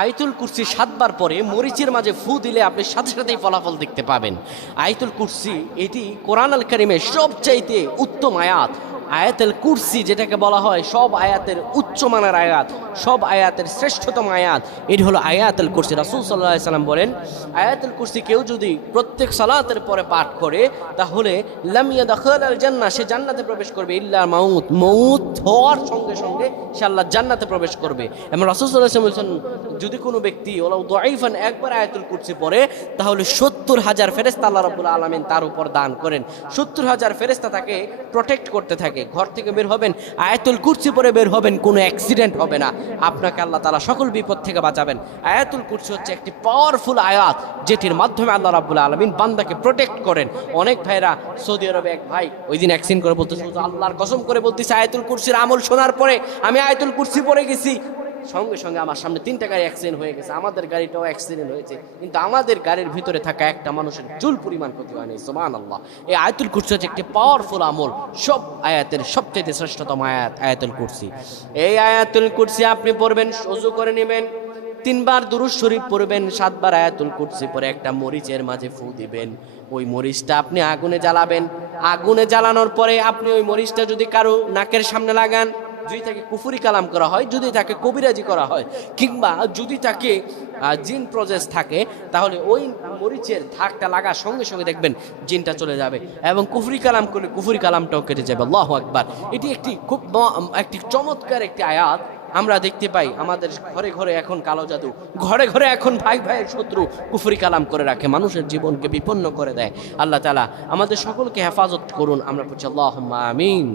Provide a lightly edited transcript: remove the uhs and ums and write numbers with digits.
আয়াতুল কুরসি 7 বার পরে মরিচের মাঝে ফু দিলে আপনি সাথে সাথেই ফলাফল দেখতে পাবেন। আয়াতুল কুরসি এটি কোরআন আল কারীমের সবচাইতে উত্তম আয়াত। আয়াতুল কুরসি যেটাকে বলা হয় সব আয়াতের উচ্চমানের আয়াত, সব আয়াতের শ্রেষ্ঠতম আয়াত, এটি হলো আয়াতুল কুরসি। রাসূল সাল্লাল্লাহু আলাইহি সাল্লাম বলেন, আয়াতুল কুরসি কেউ যদি প্রত্যেক সালাতের পরে পাঠ করে তাহলে লাম ইয়াদখিলাল জান্নাহ, সে জান্নাতে প্রবেশ করবে ইল্লা মাউত, মউত হওয়ার সঙ্গে সঙ্গে সে আল্লাহর জান্নাতে প্রবেশ করবে। এবং রাসূল সাল্লাল্লাহু আলাইহি ওয়াসাল্লাম বলেছেন, যদি কোনো ব্যক্তি ওলাউ দাঈফান একবার আয়াতুল কুরসি পড়ে তাহলে 70,000 ফেরেশতা আল্লাহ রাব্বুল আলামিন তার উপর দান করেন। 70,000 ফেরেশতা তাকে প্রোটেক্ট করতে থাকে। ঘর থেকে বের হবেন, আয়াতুল কুরসি পড়ে বের হবেন, কোনো অ্যাক্সিডেন্ট হবে না, আপনাকে আল্লাহ তাআলা সকল বিপদ থেকে বাঁচাবেন। আয়াতুল কুরসি হচ্ছে একটি পাওয়ারফুল আয়াত যেটির মাধ্যমে আল্লাহ রাব্বুল আলামিন বান্দাকে প্রোটেক্ট করেন। অনেক ভাইরা, সৌদি আরবে এক ভাই ওই দিন অ্যাক্সিডেন্ট করে বলতেছে, আল্লাহর কসম করে বলতেছে আয়াতুল কুরসির আমল শোনার পরে আমি আয়াতুল কুরসি পড়ে গেছি, সঙ্গে সঙ্গে আমার সামনে 3টা গাড়ি অ্যাক্সিডেন্ট হয়ে গেছে, আমাদের গাড়িটাও অ্যাক্সিডেন্ট হয়েছে, কিন্তু আমাদের গাড়ির ভিতরে থাকা একটা মানুষের চুল পরিমাণ ক্ষতি হয়নি। সুবহানাল্লাহ। এই আয়াতুল কুরসি হচ্ছে একটি পাওয়ারফুল আমল, সব আয়াতের সবচেয়ে শ্রেষ্ঠতম আয়াত আয়াতুল কুরসি। এই আয়াতুল কুরসি আপনি পড়বেন, ওযু করে নেবেন, 3 বার দুরূদ শরীফ পড়বেন, 7 বার আয়াতুল কুরসি পরে একটা মরিচের মাঝে ফু দিবেন। ওই মরিচটা আপনি আগুনে জ্বালাবেন। আগুনে জ্বালানোর পরে আপনি ওই মরিচটা যদি কারো নাকের সামনে লাগান, যদি তাকে কুফরি কালাম করা হয়, যদি তাকে কবিরাজি করা হয়, কিংবা যদি তাকে জিন প্রজেস থাকে, তাহলে ওই মরিচের ধাকটা লাগার সঙ্গে সঙ্গে দেখবেন জিনটা চলে যাবে, এবং কুফরি কালাম করলে কুফরি কালামটাও কেটে যাবে। আল্লাহু আকবার। এটি একটি খুব একটি চমৎকার একটি আয়াত। আমরা দেখতে পাই আমাদের ঘরে ঘরে এখন কালো জাদু, ঘরে ঘরে এখন ভাই ভাইয়ের শত্রু কুফরি কালাম করে রাখে, মানুষের জীবনকে বিপন্ন করে দেয়। আল্লাহ তাআলা আমাদের সকলকে হেফাজত করুন। আমরা বলছি আল্লাহুম্মা আমিন।